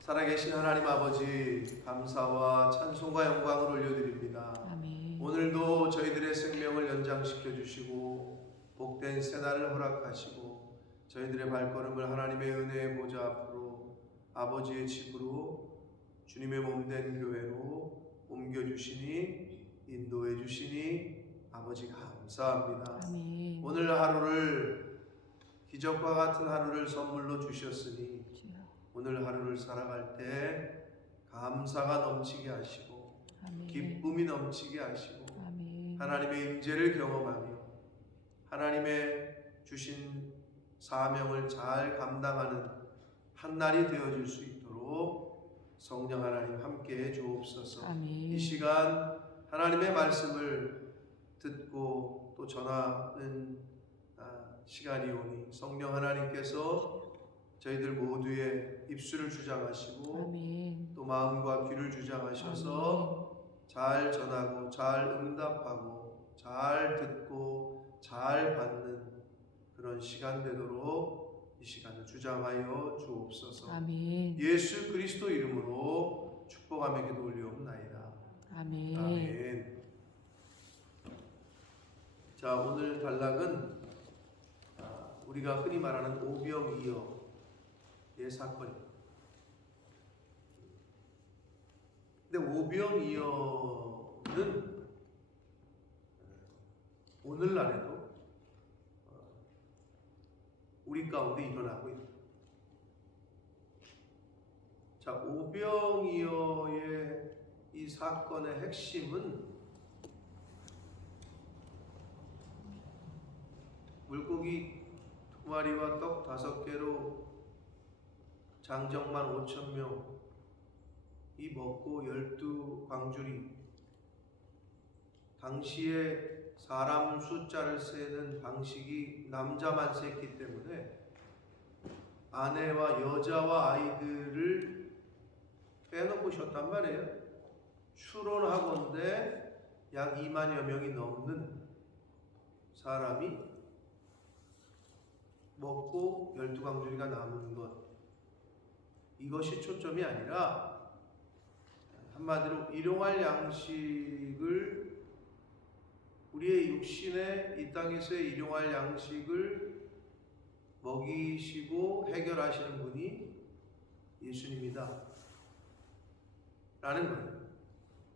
살아계신 하나님 아버지, 감사와 찬송과 영광을 올려드립니다. 아멘. 오늘도 저희들의 생명을 연장시켜 주시고 복된 새날을 허락하시고 저희들의 발걸음을 하나님의 은혜의 보좌 앞으로 아버지의 집으로 주님의 몸된 교회로 옮겨주시니 인도해 주시니 아버지 감사합니다. 아멘. 오늘 하루를 기적과 같은 하루를 선물로 주셨으니 주여. 오늘 하루를 살아갈 때 감사가 넘치게 하시고 아멘. 기쁨이 넘치게 하시고 아멘. 하나님의 임재를 경험하며 하나님의 주신 사명을 잘 감당하는 한 날이 되어줄 수 있도록 성령 하나님 함께해 주옵소서. 아멘. 이 시간 하나님의 말씀을 듣고 또 전하는 시간이 오니 성령 하나님께서 저희들 모두의 입술을 주장하시고 아멘. 또 마음과 귀를 주장하셔서 잘 전하고 잘 응답하고 잘 듣고 잘 받는 그런 시간 되도록 이 시간을 주장하여 주옵소서. 아멘. 예수 그리스도 이름으로 축복하며 기도 올리옵나이다. 아멘. 아멘. 자, 오늘 단락은 우리가 흔히 말하는 오병이어의 사건입니다. 근데 오병이어는 오늘날에도 우리 가운데 일어나고 있다. 자, 오병이어의 이 사건의 핵심은 물고기 2마리와 떡 5개로 장정만 5,000명이 먹고 12광주리, 당시에 사람 숫자를 세는 방식이 남자만 셌기 때문에 아내와 여자와 아이들을 빼놓고 쉬었단 말이에요. 추론하건대 약 2만여 명이 넘는 사람이 먹고 12광주리가 남은 것, 이것이 초점이 아니라 한마디로 일용할 양식을, 우리의 육신의 이 땅에서의 일용할 양식을 먹이시고 해결하시는 분이 예수님이다 라는 거예요.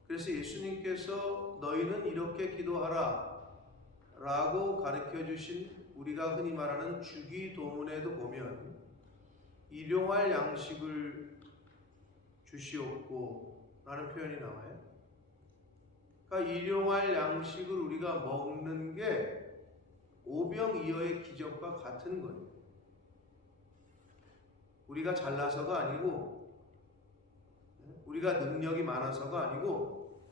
그래서 예수님께서 너희는 이렇게 기도하라 라고 가르쳐 주신 우리가 흔히 말하는 주기도문에도 보면 일용할 양식을 주시옵고 라는 표현이 나와요. 그러니까 일용할 양식을 우리가 먹는 게 오병이어의 기적과 같은 거예요. 우리가 잘나서가 아니고 우리가 능력이 많아서가 아니고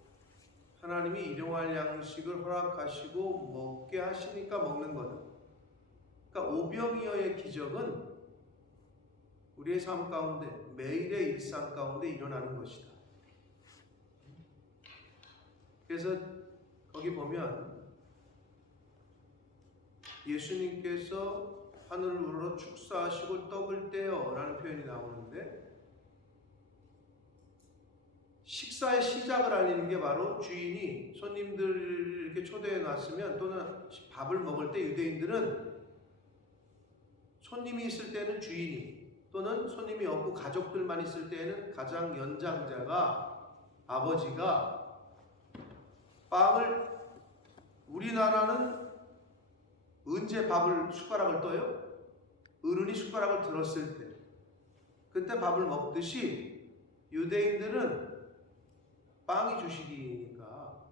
하나님이 일용할 양식을 허락하시고 먹게 하시니까 먹는 거예요. 그러니까 오병이어의 기적은 우리의 삶 가운데, 매일의 일상 가운데 일어나는 것이다. 그래서 거기 보면 예수님께서 하늘을 우러러 축사하시고 떡을 떼어 라는 표현이 나오는데, 식사의 시작을 알리는 게 바로 주인이 손님들을 이렇게 초대해 놨으면, 또는 밥을 먹을 때 유대인들은 손님이 있을 때는 주인이, 또는 손님이 없고 가족들만 있을 때에는 가장 연장자가, 아버지가 빵을, 우리나라는 언제 숟가락을 떠요? 어른이 숟가락을 들었을 때, 그때 밥을 먹듯이 유대인들은 빵이 주식이니까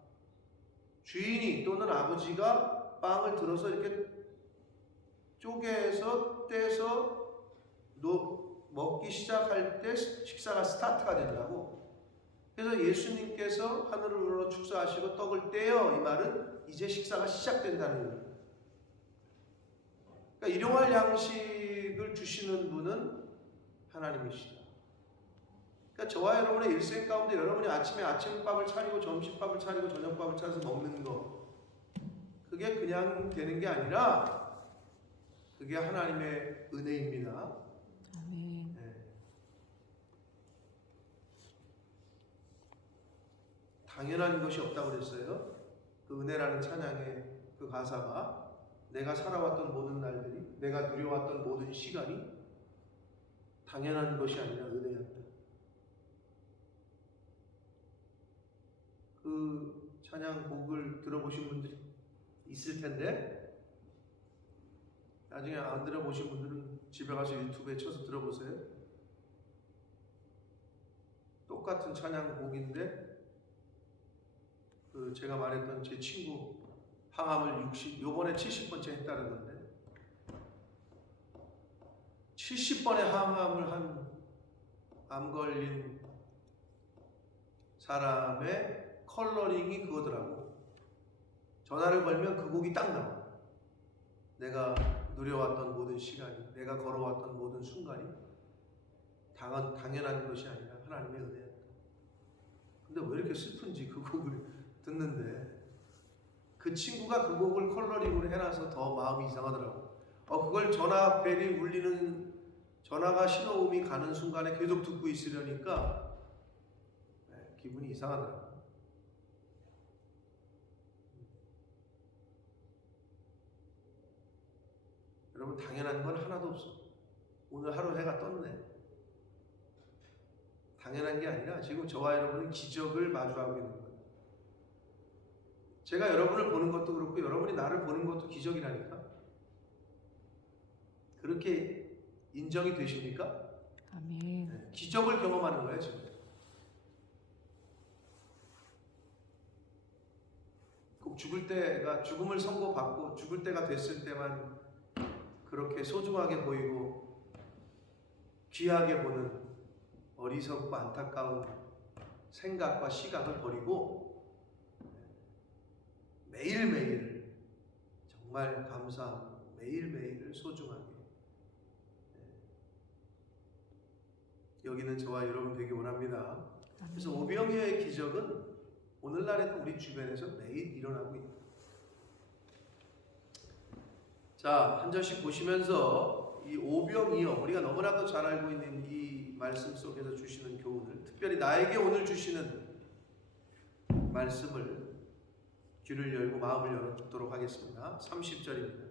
주인이 또는 아버지가 빵을 들어서 이렇게 쪼개서 떼서 먹기 시작할 때 식사가 스타트가 된다고. 그래서 예수님께서 하늘을 우러러 축사하시고 떡을 떼어, 이 말은 이제 식사가 시작된다는 거예요. 그러니까 일용할 양식을 주시는 분은 하나님이시다. 그러니까 저와 여러분의 일생 가운데 여러분이 아침에 아침밥을 차리고 점심밥을 차리고 저녁밥을 차려서 먹는 거, 그게 그냥 되는 게 아니라 그게 하나님의 은혜입니다. 아멘. 네. 당연한 것이 없다고 그랬어요. 그 은혜라는 찬양의 그 가사가 내가 살아왔던 모든 날들이, 내가 누려왔던 모든 시간이 당연한 것이 아니라 은혜였다. 그 찬양곡을 들어보신 분들이 있을 텐데 나중에 안 들어보신 분들은 집에 가서 유튜브에 쳐서 들어보세요. 똑같은 찬양곡인데 그 제가 말했던 제 친구 항암을 요번에 70번째 했다는데 70번의 항암을 한 암 걸린 사람의 컬러링이 그거더라고. 전화를 걸면 그 곡이 딱 나와. 내가 누려왔던 모든 시간이, 내가 걸어왔던 모든 순간이 당연한 것이 아니라 하나님의 은혜였다. 근데 왜 이렇게 슬픈지 그 곡을 듣는데 그 친구가 그 곡을 컬러링으로 해놔서 더 마음이 이상하더라고. 그걸 전화벨이 울리는 전화가 신호음이 가는 순간에 계속 듣고 있으려니까 기분이 이상하더라고. 여러분 당연한 건 하나도 없어. 오늘 하루 해가 떴네. 당연한 게 아니라 지금 저와 여러분은 기적을 마주하고 있는 거예요. 제가 여러분을 보는 것도 그렇고 여러분이 나를 보는 것도 기적이라니까. 그렇게 인정이 되십니까? 아멘. 네, 기적을 경험하는 거예요 지금. 꼭 죽음을 선고받고 죽을 때가 됐을 때만 그렇게 소중하게 보이고 귀하게 보는 어리석고 안타까운 생각과 시각을 버리고 매일매일 정말 감사하고 매일매일을 소중하게 여기는 저와 여러분 되기 원합니다. 그래서 오병이어의 기적은 오늘날에도 우리 주변에서 매일 일어나고 있다. 자, 한 절씩 보시면서 이 오병이어, 우리가 너무나도 잘 알고 있는 이 말씀 속에서 주시는 교훈을, 특별히 나에게 오늘 주시는 말씀을 귀를 열고 마음을 열어듣도록 하겠습니다. 30절입니다.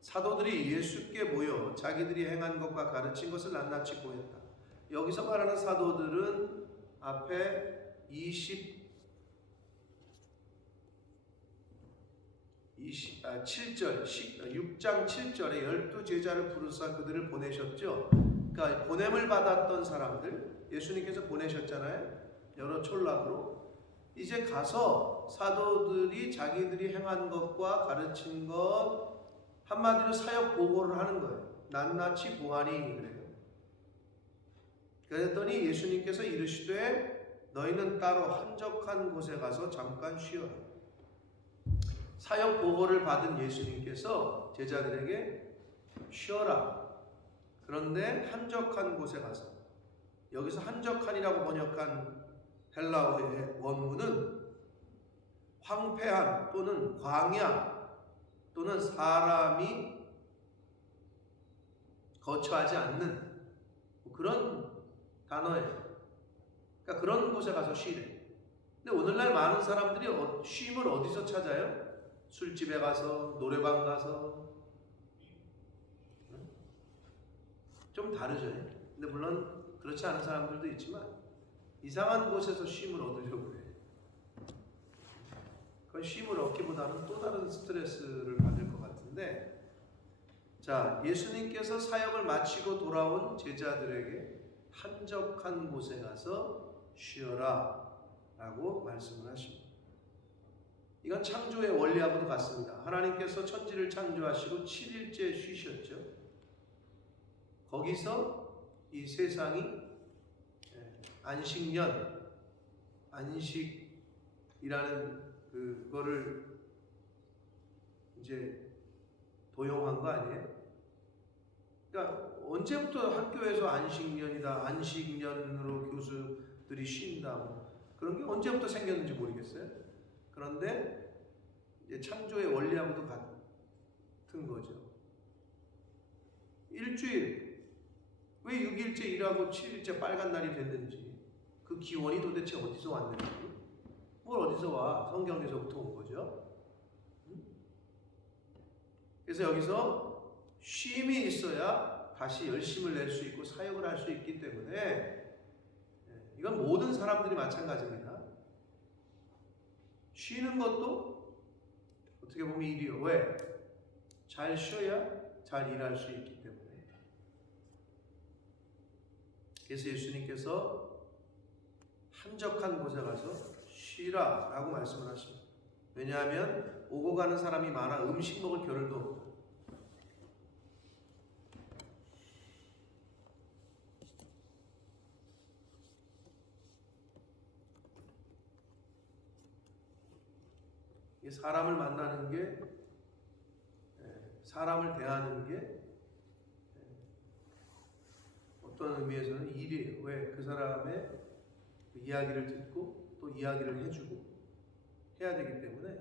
사도들이 예수께 모여 자기들이 행한 것과 가르친 것을 낱낱이 보였다. 여기서 말하는 사도들은 앞에 7절, 6장 7절에 12제자를 부르사 그들을 보내셨죠. 그러니까 보냄을 받았던 사람들, 예수님께서 보내셨잖아요. 여러 촌락으로. 이제 가서 사도들이 자기들이 행한 것과 가르친 것 한마디로 사역 보고를 하는 거예요. 낱낱이 보하니 그래요. 그랬더니 예수님께서 이르시되 너희는 따로 한적한 곳에 가서 잠깐 쉬어라. 사역 보고를 받은 예수님께서 제자들에게 쉬어라. 그런데 한적한 곳에 가서, 여기서 한적한이라고 번역한 헬라어의 원문은 황폐한 또는 광야 또는 사람이 거처하지 않는 그런 단어예요. 그러니까 그런 곳에 가서 쉬래. 근데 오늘날 많은 사람들이 쉼을 어디서 찾아요? 술집에 가서, 노래방 가서. 좀 다르죠. 근데 물론 그렇지 않은 사람들도 있지만 이상한 곳에서 쉼을 얻으려고 해. 그건 쉼을 얻기보다는 또 다른 스트레스를 받을 것 같은데, 자, 예수님께서 사역을 마치고 돌아온 제자들에게 한적한 곳에 가서 쉬어라 라고 말씀을 하십니다. 이건 창조의 원리하고도 같습니다. 하나님께서 천지를 창조하시고 7일째 쉬셨죠. 거기서 이 세상이 안식년, 안식이라는 그거를 이제 도용한 거 아니에요? 그러니까 언제부터 학교에서 안식년이다, 안식년으로 교수들이 쉰다, 그런 게 언제부터 생겼는지 모르겠어요. 그런데 이제 창조의 원리하고도 같은 거죠. 일주일, 왜 6일째 일하고 7일째 빨간 날이 됐는지, 그 기원이 도대체 어디서 왔는지, 뭘 어디서 와? 성경에서부터 온 거죠. 그래서 여기서 쉼이 있어야 다시 열심을 낼 수 있고 사역을 할 수 있기 때문에 이건 모든 사람들이 마찬가지입니다. 쉬는 것도 어떻게 보면 일이요. 왜? 잘 쉬어야 잘 일할 수 있기 때문에. 그래서 예수님께서 한적한 곳에 가서 쉬라 라고 말씀을 하십니다. 왜냐하면 오고 가는 사람이 많아 음식 먹을 겨를도 없고. 사람을 만나는 게, 사람을 대하는 게 어떤 의미에서는 일이에요. 왜? 그 사람의 이야기를 듣고 또 이야기를 해주고 해야 되기 때문에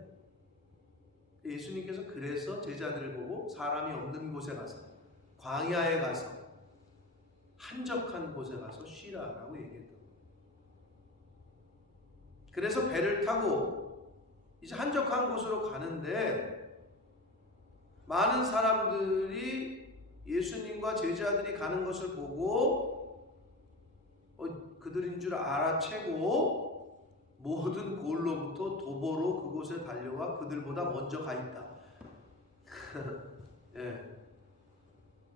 예수님께서 그래서 제자들을 보고 사람이 없는 곳에 가서, 광야에 가서, 한적한 곳에 가서 쉬라라고 얘기했던 거예요. 그래서 배를 타고 이제 한적한 곳으로 가는데 많은 사람들이 예수님과 제자들이 가는 것을 보고 그들인 줄 알아채고 모든 골로부터 도보로 그곳에 달려와 그들보다 먼저 가 있다. 예.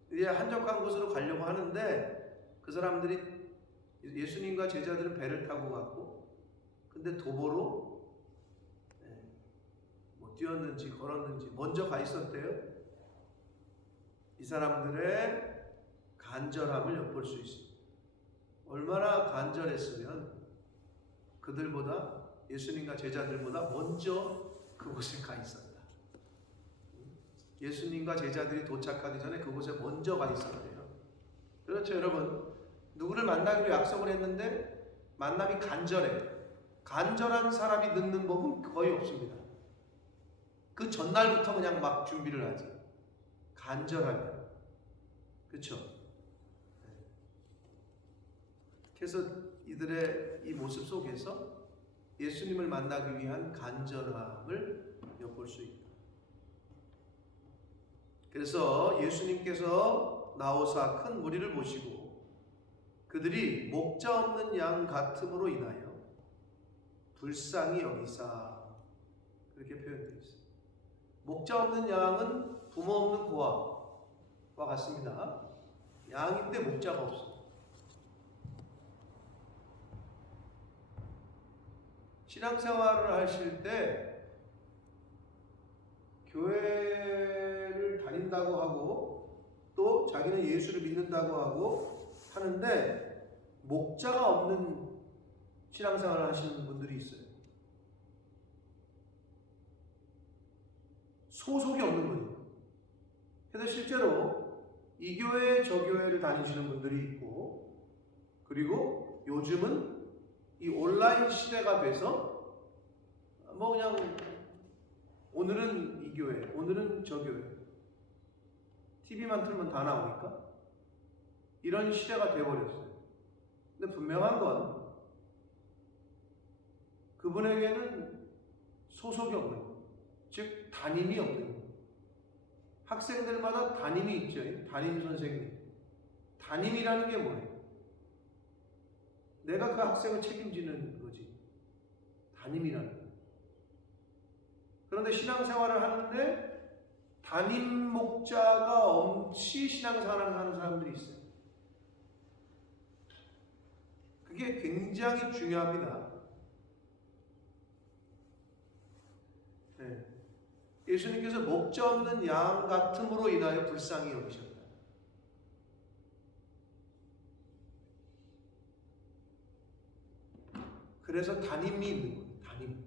이제 한적한 곳으로 가려고 하는데 그 사람들이 예수님과 제자들은 배를 타고 갔고, 근데 도보로 뛰었는지 걸었는지 먼저 가 있었대요. 이 사람들의 간절함을 엿볼 수 있습니다. 얼마나 간절했으면 그들보다, 예수님과 제자들보다 먼저 그곳에 가 있었다. 예수님과 제자들이 도착하기 전에 그곳에 먼저 가 있었대요. 그렇죠, 여러분. 누구를 만나기로 약속을 했는데 만남이 간절해. 간절한 사람이 늦는 법은 거의 없습니다. 그 전날부터 그냥 막 준비를 하지. 간절하면. 그렇죠? 그래서 이들의 이 모습 속에서 예수님을 만나기 위한 간절함을 엿볼 수 있다. 그래서 예수님께서 나오사 큰 무리를 보시고 그들이 목자 없는 양 같음으로 인하여 불쌍히 여기사, 그렇게 표현되어 있습니다. 목자 없는 양은 부모 없는 고아와 같습니다. 양인데 목자가 없어. 신앙생활을 하실 때 교회를 다닌다고 하고 또 자기는 예수를 믿는다고 하고 하는데 목자가 없는 신앙생활을 하시는 분들이 있어요. 소속이 없는 거죠. 그래서 실제로 이 교회 저 교회를 다니시는 분들이 있고, 그리고 요즘은 이 온라인 시대가 돼서 뭐 그냥 오늘은 이 교회, 오늘은 저 교회, TV만 틀면 다 나오니까 이런 시대가 되어버렸어요. 근데 분명한 건 그분에게는 소속이 없는 거예요. 즉 담임이 없는 거예요. 학생들마다 담임이 있죠. 담임 선생님. 담임이라는 게 뭐예요? 내가 그 학생을 책임지는 거지. 담임이라는 거예요. 그런데 신앙생활을 하는데 담임 목자가 없이 신앙생활을 하는 사람들이 있어요. 그게 굉장히 중요합니다. 네. 예수님께서 목자 없는 양 같음으로 인하여 불쌍히 여기셨다. 그래서 담임이 있는 거예요. 담임.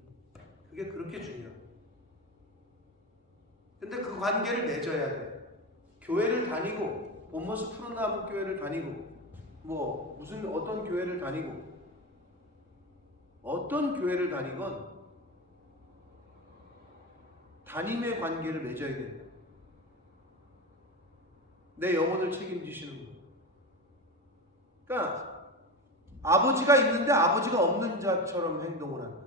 그게 그렇게 중요해요. 근데 그 관계를 맺어야 돼. 교회를 다니고, 본모스 푸른나무 교회를 다니고, 뭐 무슨 어떤 교회를 다니고, 어떤 교회를 다니건 담임의 관계를 맺어야 된다. 내 영혼을 책임지시는 분. 그러니까 아버지가 있는데 아버지가 없는 자처럼 행동을 한다.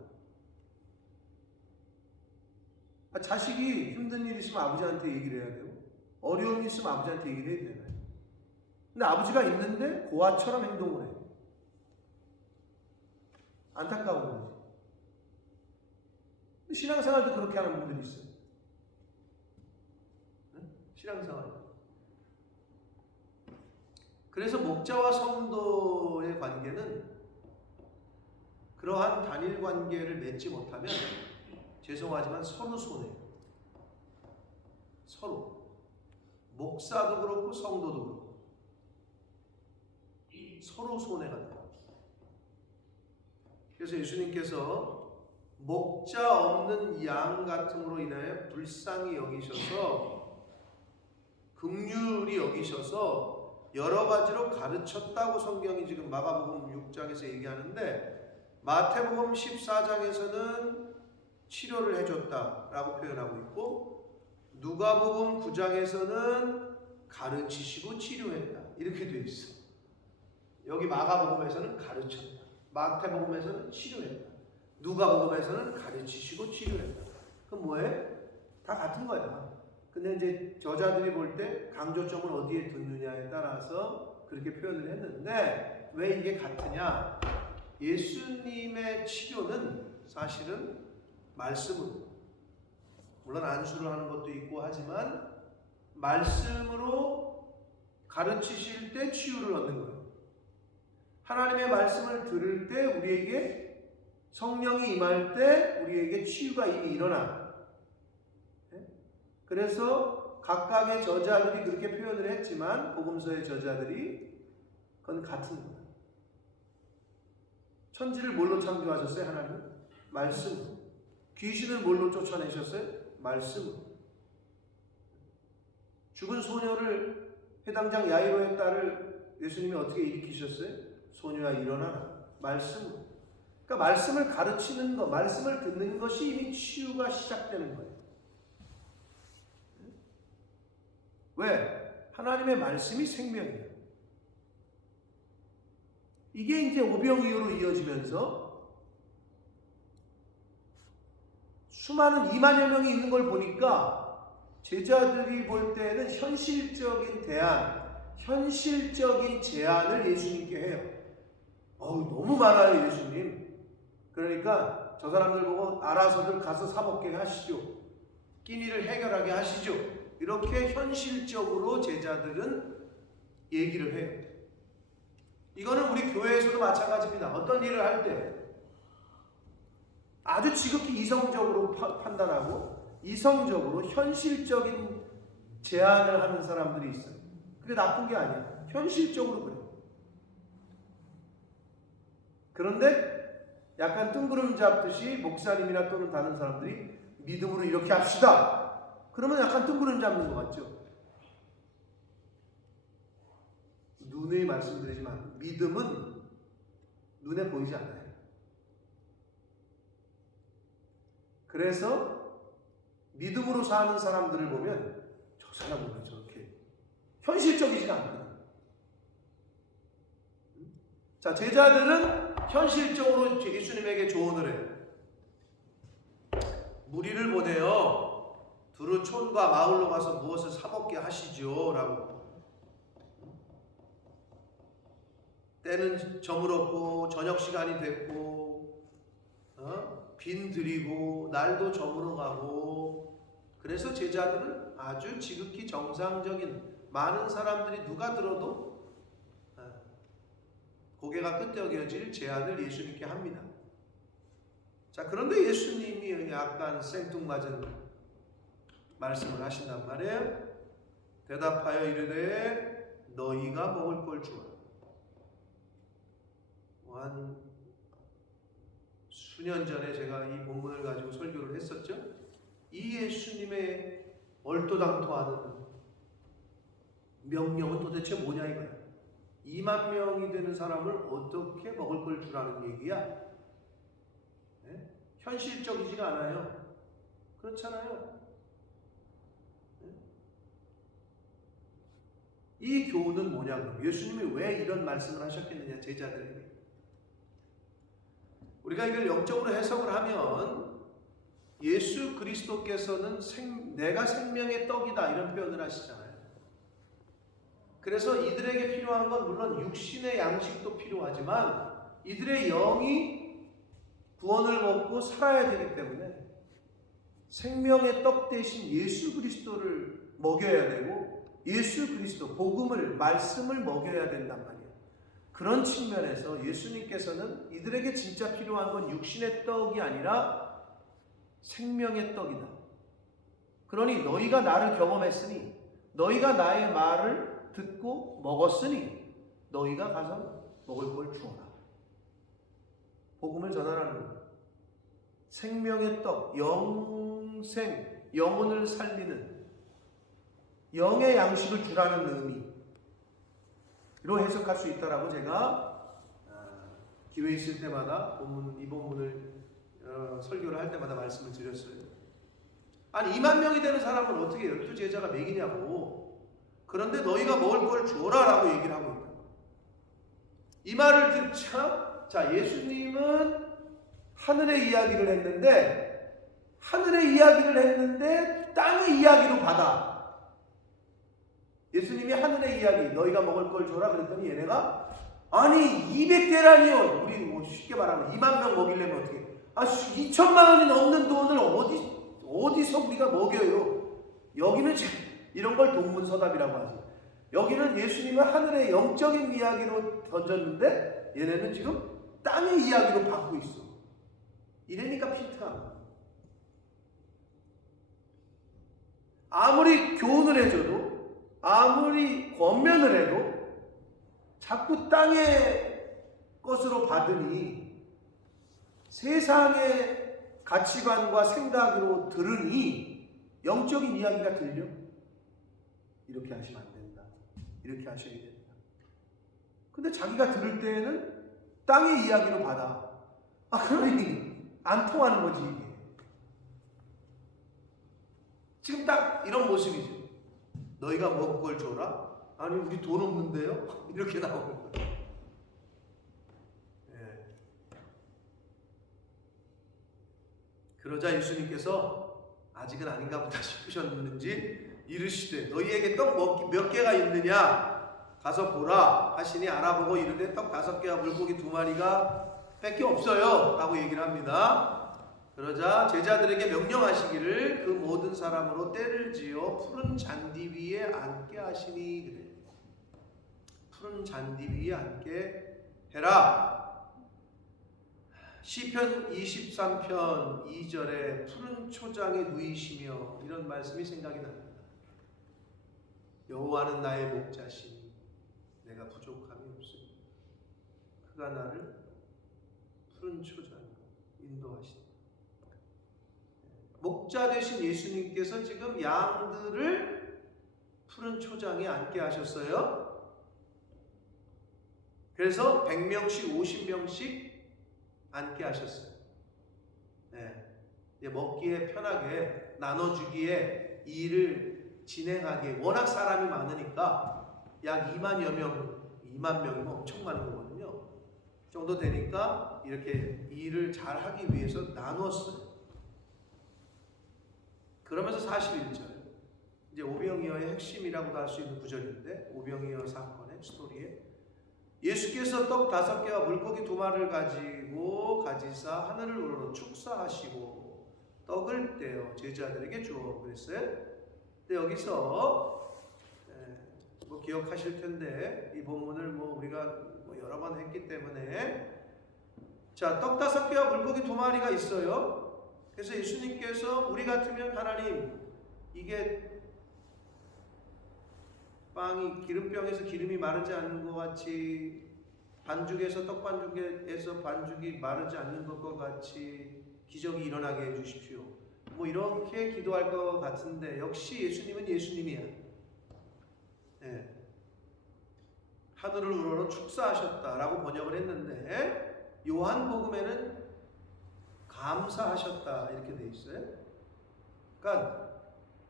자식이 힘든 일 있으면 아버지한테 얘기를 해야 되고 어려움이 있으면 아버지한테 얘기를 해야 되잖아요. 근데 아버지가 있는데 고아처럼 행동을 해요. 안타까운 거지. 신앙생활도 그렇게 하는 분들이 있어요. 신앙생활. 그래서 목자와 성도의 관계는 그러한 단일 관계를 맺지 못하면 죄송하지만 서로 손해요. 서로. 목사도 그렇고 성도도 그렇고 서로 손해가 돼요. 그래서 예수님께서 목자 없는 양 같음으로 인하여 불쌍히 여기셔서 긍휼히 여기셔서 여러 가지로 가르쳤다고 성경이 지금 마가복음 6장에서 얘기하는데 마태복음 14장에서는 치료를 해줬다라고 표현하고 있고 누가복음 9장에서는 가르치시고 치료했다 이렇게 되어 있어. 여기 마가복음에서는 가르쳤다. 마태복음에서는 치료했다. 누가복음에서는 가르치시고 치료했다. 그럼 뭐해? 다 같은 거야. 근데 이제 저자들이 볼 때 강조점을 어디에 두느냐에 따라서 그렇게 표현을 했는데 왜 이게 같으냐? 예수님의 치료는 사실은 말씀으로, 물론 안수를 하는 것도 있고 하지만 말씀으로 가르치실 때 치유를 얻는 거예요. 하나님의 말씀을 들을 때 우리에게 성령이 임할 때 우리에게 치유가 이미 일어나. 그래서 각각의 저자들이 그렇게 표현을 했지만 복음서의 저자들이 그건 같은 거예요. 천지를 뭘로 창조하셨어요? 하나님? 말씀. 귀신을 뭘로 쫓아내셨어요? 말씀. 죽은 소녀를 해당장 야이로의 딸을 예수님이 어떻게 일으키셨어요? 소녀야 일어나라. 말씀. 그러니까 말씀을 가르치는 것, 말씀을 듣는 것이 이미 치유가 시작되는 거예요. 왜? 하나님의 말씀이 생명이에요. 이게 이제 오병이어로 이어지면서 수많은 2만여 명이 있는 걸 보니까 제자들이 볼 때는 현실적인 대안, 현실적인 제안을 예수님께 해요. 너무 많아요, 예수님. 그러니까 저 사람들 보고 알아서들 가서 사 먹게 하시죠. 끼니를 해결하게 하시죠. 이렇게 현실적으로 제자들은 얘기를 해요. 이거는 우리 교회에서도 마찬가지입니다. 어떤 일을 할 때 아주 지극히 이성적으로 판단하고 이성적으로 현실적인 제안을 하는 사람들이 있어요. 그게 나쁜 게 아니야. 현실적으로 그래. 그런데 약간 뜬구름 잡듯이 목사님이나 또는 다른 사람들이 믿음으로 이렇게 합시다. 그러면 약간 뜬구름 잡는 것 같죠? 누누이 말씀드리지만 믿음은 눈에 보이지 않아요. 그래서 믿음으로 사는 사람들을 보면 저 사람은 왜 저렇게 현실적이지가 않거든. 자, 제자들은 현실적으로 예수님에게 조언을 해요. 무리를 보내요. 두루 촌과 마을로 가서 무엇을 사먹게 하시죠 라고. 때는 저물었고 저녁 시간이 됐고 빈 들이고 날도 저물어가고. 그래서 제자들은 아주 지극히 정상적인, 많은 사람들이 누가 들어도 고개가 끄덕여질 제안을 예수님께 합니다. 자, 그런데 예수님이 약간 생뚱맞은 말씀을 하신단 말이에요. 대답하여 이르되 너희가 먹을 걸 주어라. 한 수년 전에 제가 이 본문을 가지고 설교를 했었죠. 이 예수님의 얼토당토하는 명령은 도대체 뭐냐 이거야. 2만 명이 되는 사람을 어떻게 먹을 걸 주라는 얘기야? 네? 현실적이지가 않아요. 그렇잖아요. 네? 이 교훈은 뭐냐 그럼? 예수님이 왜 이런 말씀을 하셨겠느냐 제자들에게. 우리가 이걸 영적으로 해석을 하면 예수 그리스도께서는 내가 생명의 떡이다 이런 표현을 하시잖아요. 그래서 이들에게 필요한 건 물론 육신의 양식도 필요하지만 이들의 영이 구원을 먹고 살아야 되기 때문에 생명의 떡 대신 예수 그리스도를 먹여야 되고 예수 그리스도, 복음을, 말씀을 먹여야 된단 말이에요. 그런 측면에서 예수님께서는 이들에게 진짜 필요한 건 육신의 떡이 아니라 생명의 떡이다. 그러니 너희가 나를 경험했으니 너희가 나의 말을 듣고 먹었으니 너희가 가서 먹을 걸 주어라. 복음을 전하라는 거예요. 생명의 떡, 영생, 영혼을 살리는 영의 양식을 주라는 의미로 해석할 수 있다라고 제가 기회 있을 때마다 이 본문을 설교를 할 때마다 말씀을 드렸어요. 아니 2만 명이 되는 사람은 어떻게 12제자가 먹이냐고. 그런데 너희가 먹을 걸 주어라 라고 얘기를 하고 있다. 이 말을 듣자 자 예수님은 하늘의 이야기를 했는데 땅의 이야기로 받아. 예수님이 하늘의 이야기 너희가 먹을 걸 줘라 그랬더니 얘네가 아니 200대라니요. 우리 뭐 쉽게 말하면 2만 명 먹이려면 어떻게 2천만 원이 넘는 돈을 어디서 우리가 먹여요. 여기는 이런 걸 동문서답이라고 하지. 여기는 예수님은 하늘의 영적인 이야기로 던졌는데 얘네는 지금 땅의 이야기로 받고 있어. 이러니까 필터한 거야. 아무리 교훈을 해줘도 아무리 권면을 해도 자꾸 땅의 것으로 받으니 세상의 가치관과 생각으로 들으니 영적인 이야기가 들려? 이렇게 하시면 안 된다. 이렇게 하셔야 된다. 근데 자기가 들을 때에는 땅의 이야기로 받아. 그러니 안 통하는 거지 이게. 지금 딱 이런 모습이죠. 너희가 먹을 걸 줘라? 아니 우리 돈 없는데요? 이렇게 나오는 거예요. 예. 그러자 예수님께서 아직은 아닌가 보다 싶으셨는지 이르시되 너희에게 떡 몇 개가 있느냐 가서 보라 하시니 알아보고 이르되 떡 5개와 물고기 2마리가 밖에 없어요 라고 얘기를 합니다. 그러자 제자들에게 명령하시기를 그 모든 사람으로 때를 지어 푸른 잔디 위에 앉게 하시니 그래. 푸른 잔디 위에 앉게 해라. 시편 23편 2절에 푸른 초장에 누이시며 이런 말씀이 생각이 납니다. 여호와는 나의 목자시니 내가 부족함이 없으니 그가 나를 푸른 초장으로 인도하시니. 목자 되신 예수님께서 지금 양들을 푸른 초장에 앉게 하셨어요. 그래서 100명씩 50명씩 앉게 하셨어요. 네. 먹기에 편하게 나눠주기에 일을 진행하기에 워낙 사람이 많으니까 약 2만여 명, 2만 명이면 엄청 많은 거거든요. 정도 되니까 이렇게 일을 잘 하기 위해서 나눴어요. 그러면서 41절 이제 오병이어의 핵심이라고도 할 수 있는 구절인데 오병이어 사건의 스토리에 예수께서 떡 5개와 물고기 2마리를 가지고 가지사 하늘을 우러러 축사하시고 떡을 떼어 제자들에게 주어 그랬어요. 근데 여기서 뭐 기억하실 텐데 이 본문을 우리가 여러 번 했기 때문에 자, 떡 5개와 물고기 2마리가 있어요. 그래서 예수님께서 우리 같으면 하나님 이게 빵이 기름병에서 기름이 마르지 않는 것 같이 반죽에서 떡반죽에서 반죽이 마르지 않는 것과 같이 기적이 일어나게 해주십시오. 이렇게 기도할 것 같은데 역시 예수님은 예수님이야. 네. 하늘을 우러러 축사하셨다라고 번역을 했는데 요한복음에는 감사하셨다 이렇게 돼 있어요. 그러니까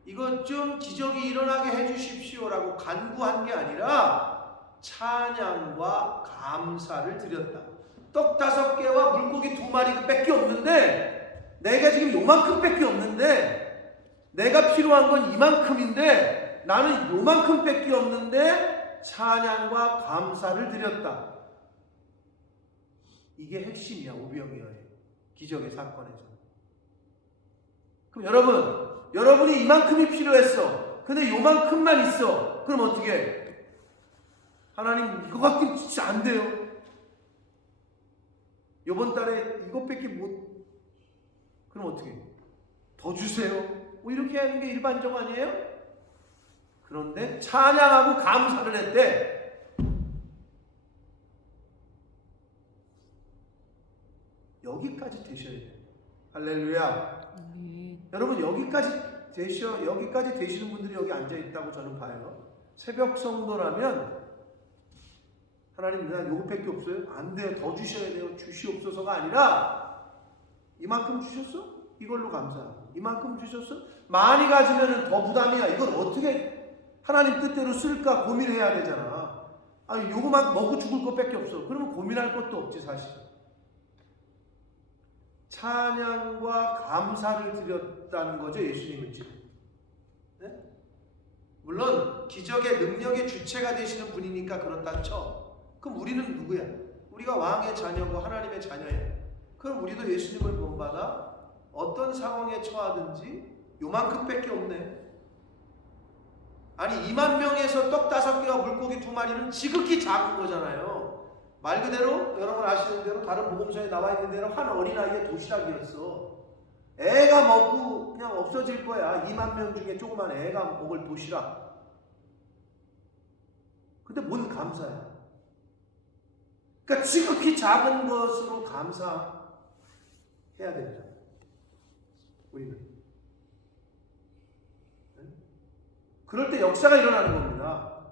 이것 좀 기적이 일어나게 해주십시오라고 간구한 게 아니라 찬양과 감사를 드렸다. 떡 5개와 물고기 2마리 밖에 없는데 내가 지금 요만큼밖에 없는데, 내가 필요한 건 이만큼인데 나는 요만큼밖에 없는데 찬양과 감사를 드렸다. 이게 핵심이야, 오병이어의 기적의 사건에서. 그럼 여러분이 이만큼이 필요했어. 근데 요만큼만 있어. 그럼 어떻게 해? 하나님, 이거 갖긴 진짜 안 돼요. 요번 달에 이것밖에 못. 그럼 어떻게 해? 더 주세요. 뭐 이렇게 하는 게 일반적 아니에요? 그런데 찬양하고 감사를 했대. 여기까지 되셔야 돼요. 할렐루야. 여러분, 여기까지 되시는 분들이 여기 앉아 있다고 저는 봐요. 새벽 성도라면 하나님, 나 요것밖에 없어요? 안 돼요. 더 주셔야 돼요. 주시옵소서가 아니라 이만큼 주셨어? 이걸로 감사하고. 이만큼 주셨어? 많이 가지면 더 부담이야. 이걸 어떻게 하나님 뜻대로 쓸까 고민해야 되잖아. 아니, 요거만 먹고 죽을 것밖에 없어. 그러면 고민할 것도 없지 사실. 찬양과 감사를 드렸다는 거죠, 예수님은 지금. 네? 물론 기적의 능력의 주체가 되시는 분이니까 그렇다 쳐. 그럼 우리는 누구야? 우리가 왕의 자녀고 하나님의 자녀예요. 그럼 우리도 예수님을 본받아 어떤 상황에 처하든지 요만큼밖에 없네. 아니, 2만 명에서 떡 5개와 물고기 2마리는 지극히 작은 거잖아요. 말 그대로 여러분 아시는 대로 다른 복음서에 나와 있는 대로 한 어린아이의 도시락이었어. 애가 먹고 그냥 없어질 거야. 2만 명 중에 조그만 애가 먹을 도시락. 근데 뭔 감사야? 그러니까 지극히 작은 것으로 감사해야 됩니다. 우리는. 그럴 때 역사가 일어나는 겁니다.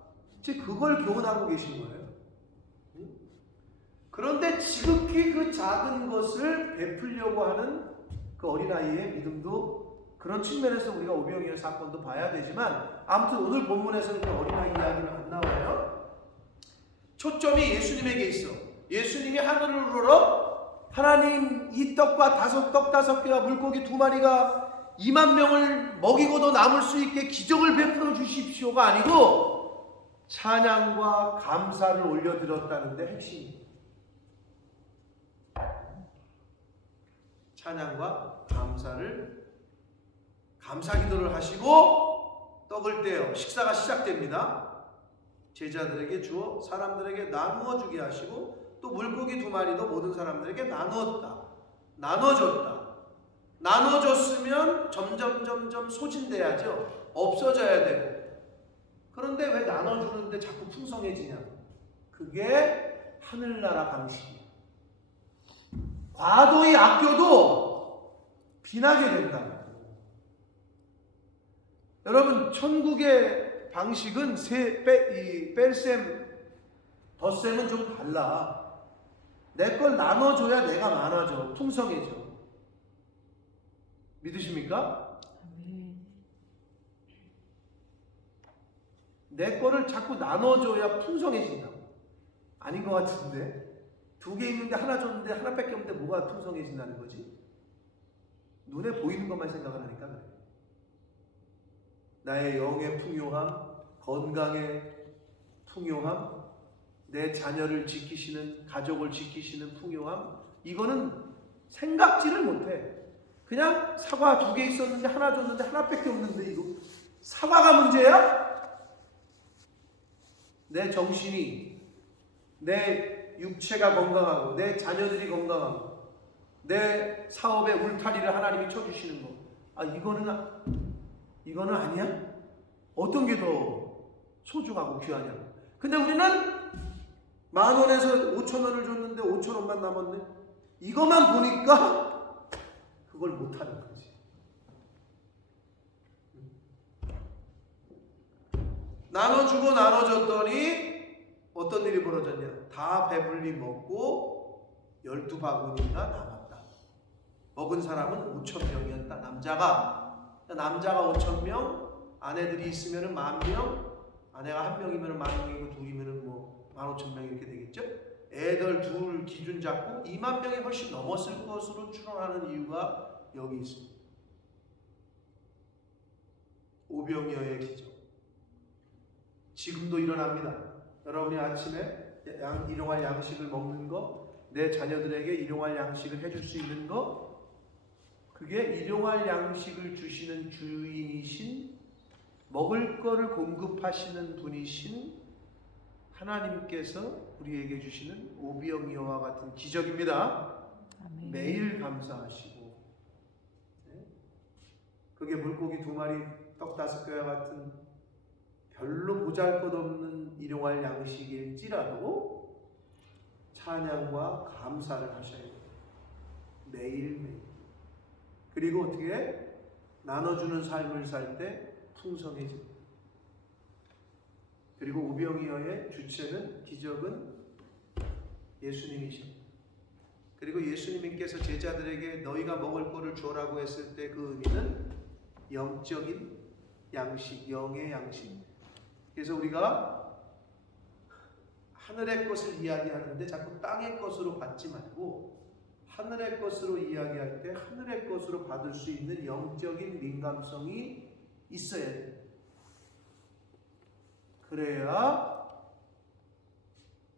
지금 그걸 교훈하고 계신 거예요. 그런데 지극히 그 작은 것을 베풀려고 하는 그 어린아이의 믿음도 그런 측면에서 우리가 오병이어 사건도 봐야 되지만, 아무튼 오늘 본문에서는 그 어린아이 이야기는 안 나와요. 초점이 예수님에게 있어. 예수님이 하늘을 우러러 하나님, 이 떡과 5개와 물고기 2마리가 2만 명을 먹이고도 남을 수 있게 기적을 베풀어 주십시오가 아니고 찬양과 감사를 올려드렸다는데 핵심이. 찬양과 감사 기도를 하시고 떡을 떼어 식사가 시작됩니다. 제자들에게 주어 사람들에게 나누어 주게 하시고, 또 물고기 2마리도 모든 사람들에게 나눠줬다. 나눠줬으면 점점 소진돼야죠. 없어져야 되고. 그런데 왜 나눠주는데 자꾸 풍성해지냐? 그게 하늘나라 방식이에요. 과도히 아껴도 비나게 된다. 여러분, 천국의 방식은 뺄셈, 덧셈은 좀 달라. 내 걸 나눠줘야 내가 많아져, 풍성해져. 믿으십니까? 내 거를 자꾸 나눠줘야 풍성해진다고. 아닌 것 같은데. 2개 있는데 하나 줬는데 하나밖에 없는데 뭐가 풍성해진다는 거지? 눈에 보이는 것만 생각을 하니까 그래. 나의 영의 풍요함, 건강의 풍요함, 내 자녀를 지키시는, 가족을 지키시는 풍요함, 이거는 생각지를 못해. 그냥 사과 2개 있었는데 하나 줬는데 하나밖에 없는데 이거 사과가 문제야? 내 정신이, 내 육체가 건강하고 내 자녀들이 건강하고 내 사업의 울타리를 하나님이 쳐주시는 거, 이거는 아니야? 어떤 게 더 소중하고 귀하냐? 근데 우리는 10,000원에서 5,000원을 줬는데 5,000원만 남았네. 이것만 보니까 그걸 못하는 거지. 나눠주고 나눠줬더니 어떤 일이 벌어졌냐? 다 배불리 먹고 12바구니가 남았다. 먹은 사람은 5,000명이었다. 남자가 5,000명, 아내들이 있으면 10,000명, 아내가 1명이면 10,000명이고 2이면 뭐 15,000명 이렇게 되겠죠? 애들 2 기준 잡고 2만 명이 훨씬 넘었을 것으로 추론하는 이유가 여기 있습니다. 오병이어의 기적. 지금도 일어납니다. 여러분이 아침에 일용할 양식을 먹는 거, 내 자녀들에게 일용할 양식을 해줄 수 있는 거, 그게 일용할 양식을 주시는 주인이신, 먹을 거를 공급하시는 분이신 하나님께서 우리에게 주시는 오병이어와 같은 기적입니다. 아멘. 매일 감사하시고, 그게 물고기 2마리, 떡 5개와 같은 별로 보잘것없는 일용할 양식일지라도 찬양과 감사를 하셔야 돼요. 매일매일. 그리고 어떻게 나눠주는 삶을 살 때 풍성해집니다. 그리고 오병이어의 주체는, 기적은 예수님이십니다. 그리고 예수님께서 제자들에게 너희가 먹을 거를 주라고 했을 때 그 의미는 영적인 양식, 영의 양식. 그래서 우리가 하늘의 것을 이야기하는데 자꾸 땅의 것으로 받지 말고 하늘의 것으로 이야기할 때 하늘의 것으로 받을 수 있는 영적인 민감성이 있어야 돼요. 그래야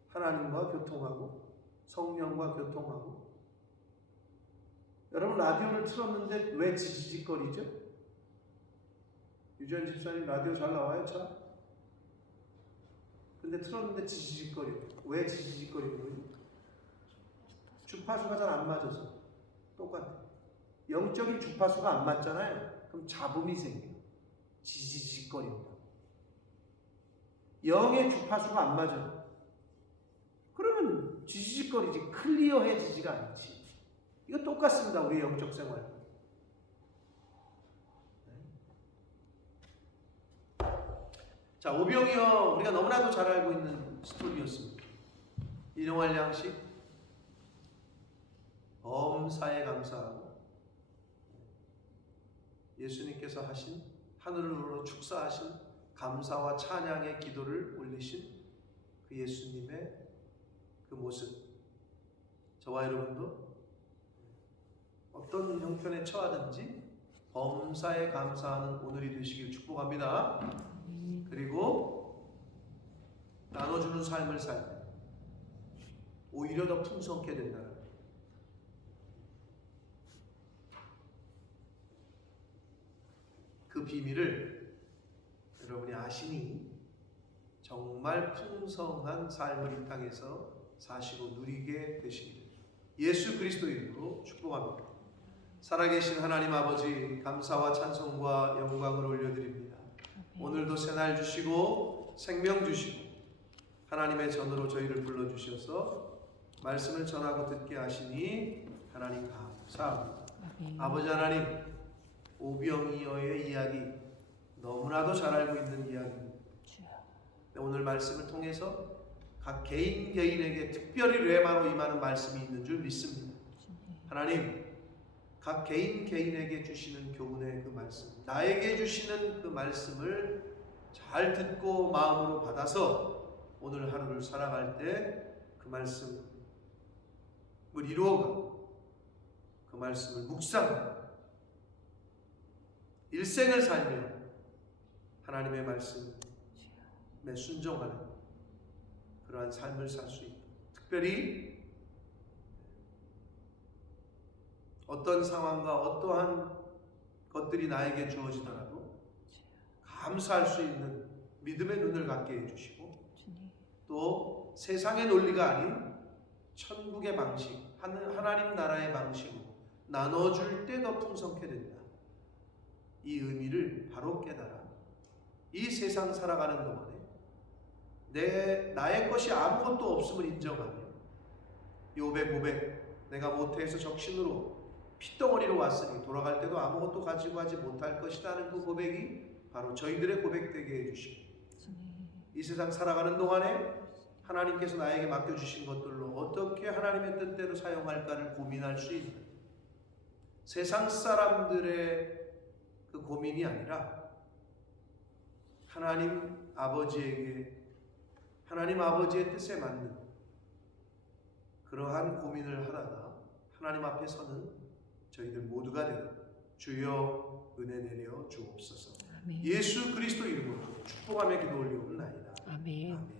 하나님과 교통하고 성령과 교통하고. 여러분 라디오를 틀었는데 왜 지지직거리죠? 유지현 집사님 라디오 잘 나와요? 참? 근데 틀었는데 지지직거려. 왜 지지직거리는 거예요? 주파수가 잘 안 맞아서. 똑같아. 영적인 주파수가 안 맞잖아요. 그럼 잡음이 생겨요. 지지직거린다. 영의 주파수가 안 맞아요. 그러면 지지직거리지 클리어해지지가 않지. 이거 똑같습니다. 우리의 영적 생활. 자, 오병이어 우리가 너무나도 잘 알고 있는 스토리였습니다. 일용할 양식, 범사에 감사하고 예수님께서 하신 하늘로 축사하신 감사와 찬양의 기도를 올리신 그 예수님의 그 모습. 저와 여러분도 어떤 형편에 처하든지 범사에 감사하는 오늘이 되시길 축복합니다. 그리고 나눠주는 삶을 살 때 오히려 더 풍성케 된다는 거예요. 그 비밀을 여러분이 아시니 정말 풍성한 삶을 이 땅에서 사시고 누리게 되시기를 예수 그리스도 이름으로 축복합니다. 살아계신 하나님 아버지, 감사와 찬송과 영광을 올려드립니다. 오늘도 새날 주시고 생명 주시고 하나님의 전으로 저희를 불러주셔서 말씀을 전하고 듣게 하시니 하나님 감사합니다. 아버지 하나님, 오병이어의 이야기 너무나도 잘 알고 있는 이야기입니다. 오늘 말씀을 통해서 각 개인에게 특별히 레마로 임하는 말씀이 있는 줄 믿습니다. 하나님, 각 개인에게 주시는 교훈의 그 말씀, 나에게 주시는 그 말씀을 잘 듣고 마음으로 받아서 오늘 하루를 살아갈 때 그 말씀을 이루어가고 그 말씀을 묵상하고 일생을 살며 하나님의 말씀에 순종하는 그러한 삶을 살 수 있다. 특별히 어떤 상황과 어떠한 것들이 나에게 주어지더라도 감사할 수 있는 믿음의 눈을 갖게 해주시고 또 세상의 논리가 아닌 천국의 방식, 하나님 나라의 방식으로 나눠줄 때 더 풍성케 된다. 이 의미를 바로 깨달아 이 세상 살아가는 동안에 나의 것이 아무것도 없음을 인정하며 욥의 고백, 내가 모태에서 적신으로 핏덩어리로 왔으니 돌아갈 때도 아무것도 가지고 가지 못할 것이라는 그 고백이 바로 저희들의 고백되게 해주시고 이 세상 살아가는 동안에 하나님께서 나에게 맡겨주신 것들로 어떻게 하나님의 뜻대로 사용할까를 고민할 수 있는 세상 사람들의 그 고민이 아니라 하나님 아버지의 뜻에 맞는 그러한 고민을 하다가 하나님 앞에 서는 저희들 모두가 되는 주여 은혜 내려 주옵소서. 아멘. 예수 그리스도 이름으로 축복하며 기도 올리옵나이다. 아멘. 아멘.